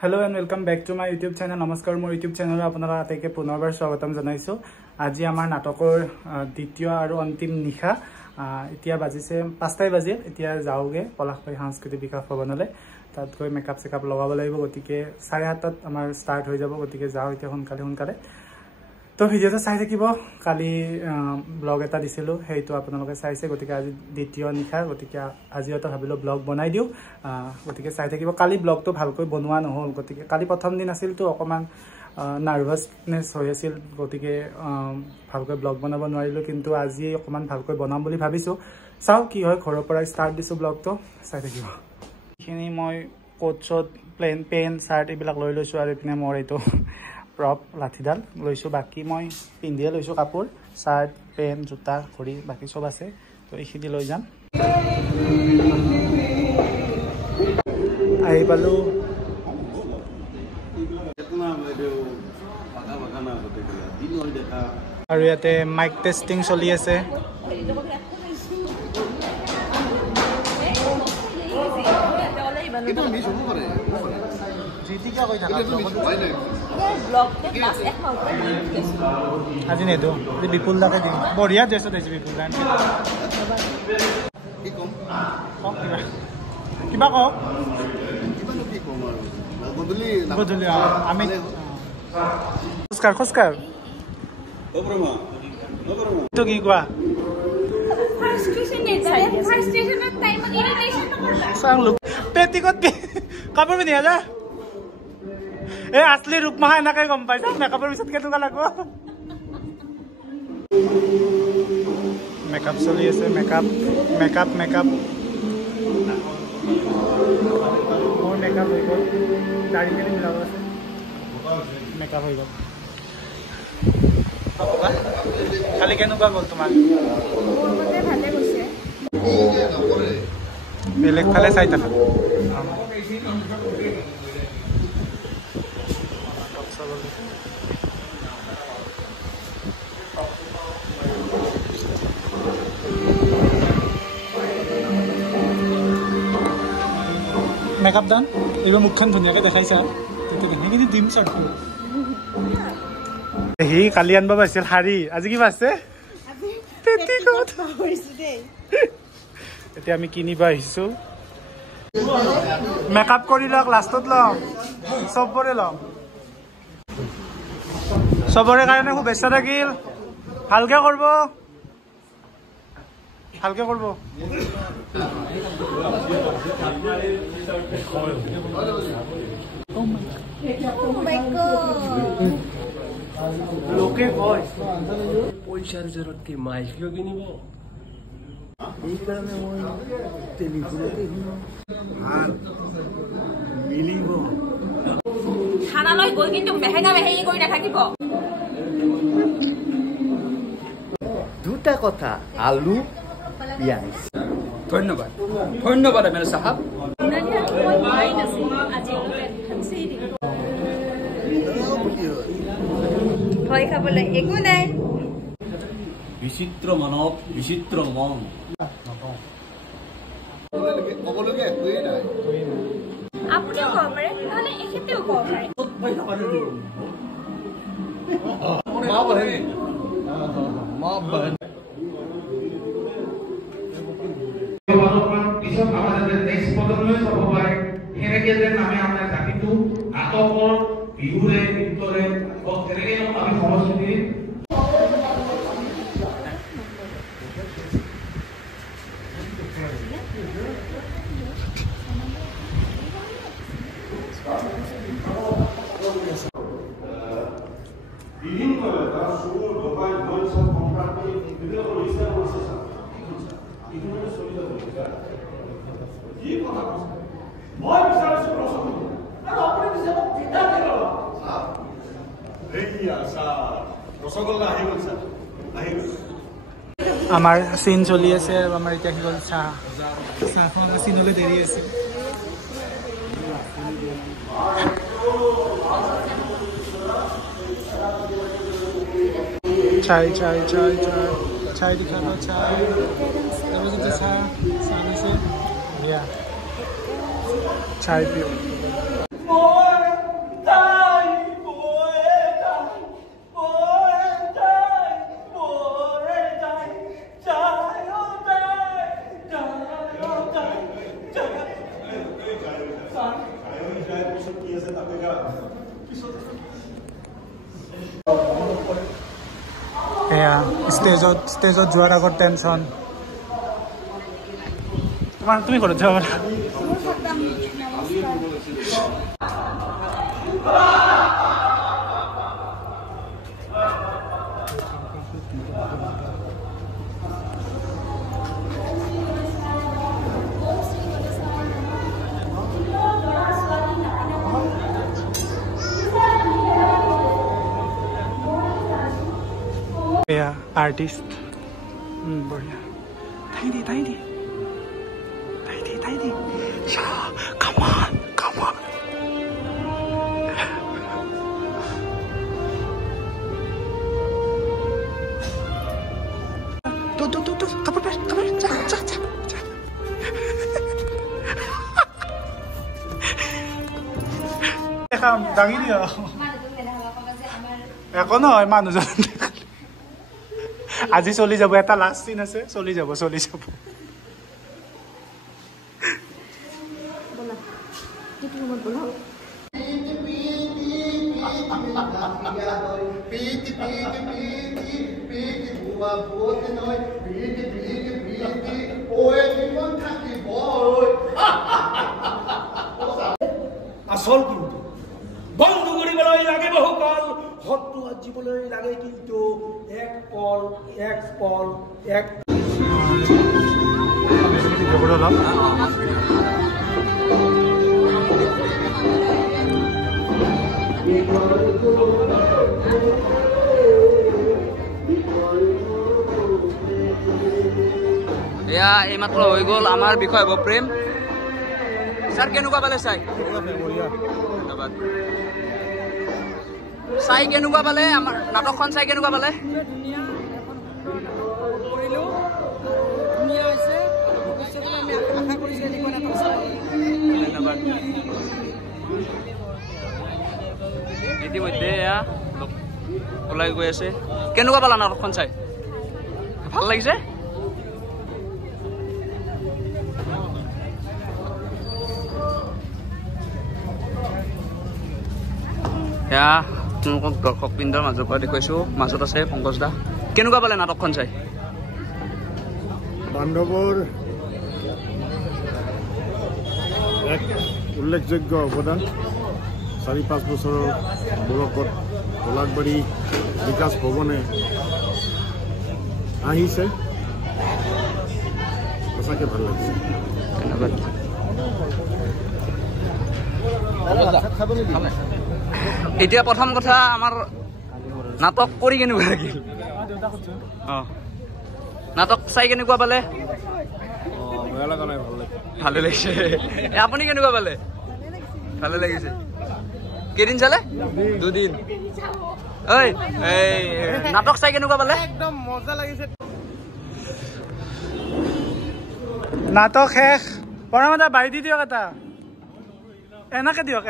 Hello and welcome back to my YouTube channel. Namaskar, মোৰ YouTube channel আপোনালোক আটাইকে পুনৰবাৰ স্বাগতম জনাইছো। আজি আমাৰ নাটকৰ দ্বিতীয় আৰু অন্তিম নিশা এতিয়া বাজিছে 5টাই বাজে। এতিয়া যাওগে পলাশবাৰী সাংস্কৃতিক বিকাশ ভৱনলৈ। তাত গৈ মেকআপ চেকআপ লগাব লাগিব। গতিকে 7:30 আমাৰ ষ্টাৰ্ট হৈ যাব। গতিকে যাও এতিয়া সোনকালে। তো ভিডিওটো চাই থাকিব। কালি ব্লগ এটা দিছিলো, সেইটো আপোনালোকে চাইছে। গতিকে আজি দ্বিতীয় নিশা, গতিকে আজি এটা ভাবিলো ব্লগ বনাই দিও। গতিকে চাই থাকিব। কালি ব্লগটো ভালকৈ বনোৱা নহল, গতিকে কালি প্ৰথম দিন আছিল তো অকমান নাৰ্ভাছনেছ হৈ আছিল। গতিকে ভালকৈ ব্লগ বনাব নোৱাৰিলো, কিন্তু আজি অকমান ভালকৈ বনাম বুলি ভাবিছো। চাও কি হয়। ঘৰৰ পৰা ষ্টাৰ্ট দিছো ব্লগটো, চাই থাকিব। এইখিনি মই কোট পেন চাৰ্ট এইবিলাক লৈ লৈছো, আৰু ইপিনে মোৰ এইটো প্ৰপ লাঠিডাল লৈছো। বাকি মই পিন্ধিয়ে লৈছো কাপোৰ, চাৰ্ট পেন জোতা ঘড়ী বাকি সব আছে। তো এইখিনি লৈ যাম। আহি পালো। আৰু ইয়াতে মাইক টেষ্টিং চলি আছে। আজি নেদো, বিপুল দাকে দিম। বঢ়িয়া ড্ৰেছত আহিছে বিপুল দা। কিবা কওক। আমি খোজকাঢ় তো কি কোৱা? পেটিকোট কাপোৰ পিন্ধি যা। এই আছলি ৰূপমাহা এনেকে গম পাইছা। মেকআপৰ পিছত কেনেকুৱা লাগিব। মেকআপ চলি আছে। মেকআপ মোৰ মেকআপ হৈ গ'ল। দাড়িখিনি মিলাব আছে। মেকআপ হৈ গ'ল। কালি কেনেকুৱা গ'ল তোমাৰ? বেলেগ ফালে চাই থাকা। মেকআপ ডান। এইবাৰ মুখখন ধুনীয়াকৈ দেখাইছা। সেইখিনি দিম চাৰ্ট। সি কালি আনব পাইছিল শাৰী, আজি কি পাইছে? এতিয়া আমি কিনিব আহিছো। মেকআপ কৰি লওক, লাষ্টত ল'ম। চবৰে ল'ম। চবৰে কাৰণে শুভেচ্ছা থাকিল। ভালকে কৰিব। লোকে কয় পইচাৰ জোৰতকে মাইক কিয় কিনিব? এইকাৰণে মই টেলিফোনতে মিলিব। থানালৈ গৈ কিন্তু মেহেঙা কৰি নাথাকিব। দুটা কথা, আলু পিঁয়াজ। ধন্যবাদ এম এল এ সাহেব। ভয় খাবলৈ একো নাই। বিচিত্ৰ মানৱ বিচিত্ৰ মন। আপুনিও ক'ব পাৰে, নহ'লে এখেতেও ক'ব পাৰে। পিছত আমাৰ নেক্সট প্ৰজন্মই চাব পাৰে। সেনেকে যেন আমি আমাৰ জাতিটো নাটকৰ বিহুৰে নৃত্যৰে তেনেকে আমি সংস্কৃতি বিভিন্ন এটা সুৰ দবাই মঞ্চ সম্প্ৰাপ্ত বিভিন্ন কৰিছে আছে ইতিমধ্যে চলি যাব। কি কথা মই বিচাৰিছো প্ৰশ্ন আৰু আপুনি পিছে মোক চিন্তা কৰিব। ৰসগোল্লা আহি গ'ল ছাৰ, আহি গ'ল। আমাৰ চিন চলি আছে আৰু আমাৰ এতিয়া আহি গ'ল চাহখন। আমাৰ চিনলৈ দেৰি আছে। চাই দিখাব। চাই পিও। এয়া ষ্টেজত যোৱাৰ আগত টেনশ্যন তোমাৰ তুমি ঘৰত যাব পাৰা Yeah, artist. Brilliant. Tiny. Yeah, come on. Tuh. Kabur. Ja. Kam, dangi dia. Ako no, মানুহজন আজি চলি যাব এটা লাষ্ট সিন আছে চলি যাব আসল কিন্তু বন্ধ কৰিবলৈ লাগে বহুকাল হতটো জীৱলৈ লাগে কিন্তু এক পল এয়া এইমাত্ৰ হৈ গ'ল আমাৰ বিষয় হ'ব প্ৰেম ছাৰ কেনেকুৱা পালে চাই ধন্যবাদ চাই কেনেকুৱা পালে আমাৰ নাটকখন চাই কেনেকুৱা পালে ধন্যবাদ ইতিমধ্যে এয়া ওলাই গৈ আছে কেনেকুৱা পালা নাটকখন চাই ভাল লাগিছে এয়া তোমালোকক দৰ্শকবৃন্দৰ মাজৰ পৰা দেখুৱাইছোঁ মাজত আছে পংকজ দা কেনেকুৱা পালে নাটকখন চাই বান্ধৱৰ এক উল্লেখযোগ্য অৱদান ৪-৫ বছৰৰ মূৰত পলাশবাৰী বিকাশ ভৱনে আহিছে সঁচাকৈ ভাল লাগিছে ধন্যবাদ এতিয়া প্ৰথম কথা আমাৰ নাটক কৰি কেনেকুৱা লাগিল নাটক চাই কেনেকুৱা পালে ভালে লাগিছে আপুনি কেনেকুৱা পালে ভালে লাগিছে কেইদিন চালে 2 দিন ঐ এই নাটক চাই কেনেকুৱা পালে একদম মজা লাগিছে নাটক শেষ পৰামৰ্শ বাঢ়ি দি দিয়ক এটা এনেকে দিয়ক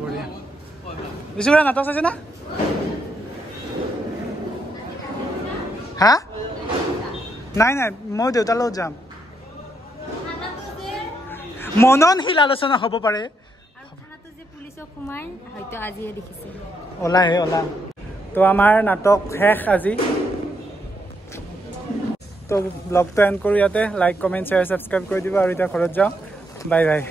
বঢ়িয়া বিশুৰা নাটক চাইছে না হা নাই মই দেউতাৰ লগত যাম মননশীল আলোচনা হ'ব পাৰে ওলা তো আমাৰ নাটক শেষ আজি তো ব্লগটো এণ্ড কৰোঁ ইয়াতে লাইক কমেণ্ট শ্বেয়াৰ ছাবস্ক্ৰাইব কৰি দিব আৰু এতিয়া ঘৰত যাওঁ বাই